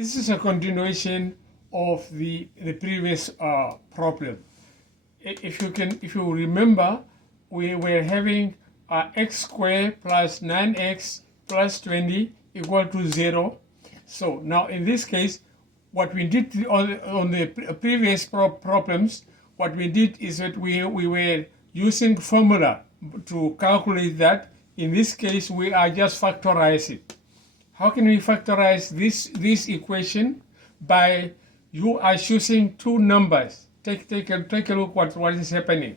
This is a continuation of the previous problem. If you remember, we were having x squared plus 9x plus 20 equal to 0. So now in this case, what we did on the previous problems, what we did is that we were using formula to calculate that. In this case, we are just factorizing it. How can we factorize this equation? By you are choosing two numbers. Take a look what is happening.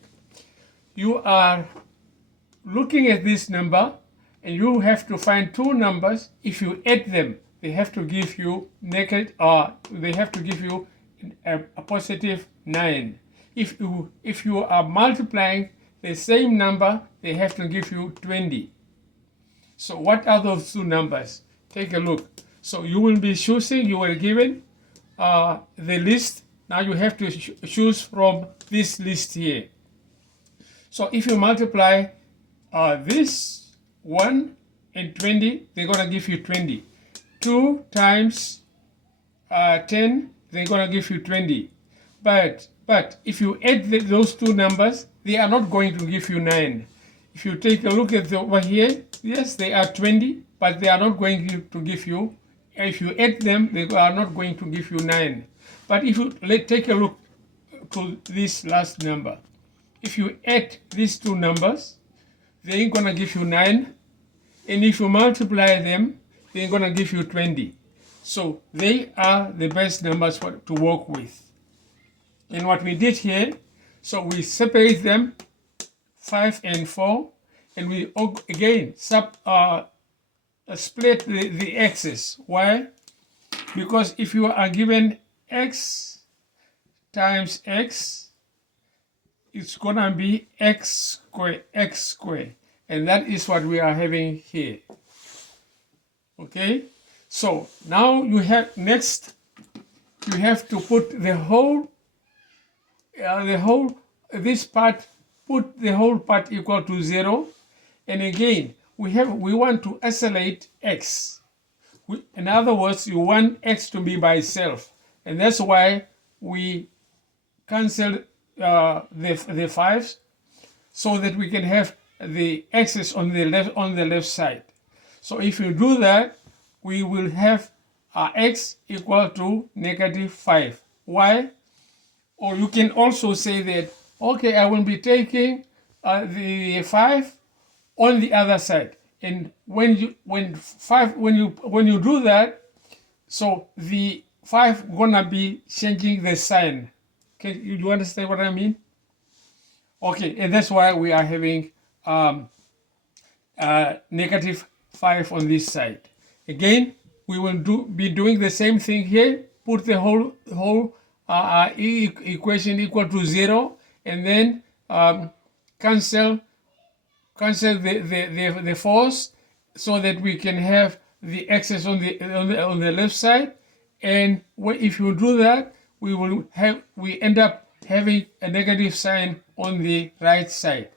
You are looking at this number, and you have to find two numbers. If you add them, they have to give you negative, they have to give you a positive 9. If you are multiplying the same number, they have to give you 20. So what are those two numbers? Take a look. So you will be choosing, you were given the list. Now you have to choose from this list here. So if you multiply this 1 and 20, they're going to give you 20. 2 times 10, they're going to give you 20. But if you add those two numbers, they are not going to give you 9. If you take a look at over here, yes, they are 20, but they are not going to give you, if you add them, they are not going to give you 9. But if you take a look to this last number, if you add these two numbers, they're going to give you 9. And if you multiply them, they're going to give you 20. So they are the best numbers to work with. And what we did here, so we separate them, 5 and 4, and we again split the x's. Why? Because if you are given x times x, it's gonna be x squared, and that is what we are having here. Okay, so now you have next, you have to put the whole this part, put the whole part equal to 0, and again we want to isolate x. In other words, you want x to be by itself, and that's why we cancel the 5s, so that we can have the x's on the left side. So if you do that, we will have x equal to -5. Why? Or you can also say that, okay, I will be taking the 5 on the other side, and when you do that, so the 5 gonna be changing the sign. Okay, you understand what I mean? Okay, and that's why we are having -5 on this side. Again, we will be doing the same thing here. Put the whole equation equal to 0, and then cancel the 4's, so that we can have the x's on the left side. And if you do that, we end up having a negative sign on the right side.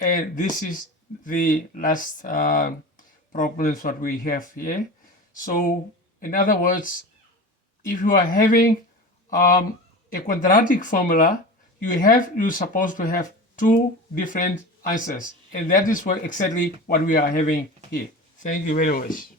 And this is the last problems what we have here. So in other words, if you are having a quadratic formula, you're supposed to have two different answers, and that is exactly what we are having here. Thank you very much.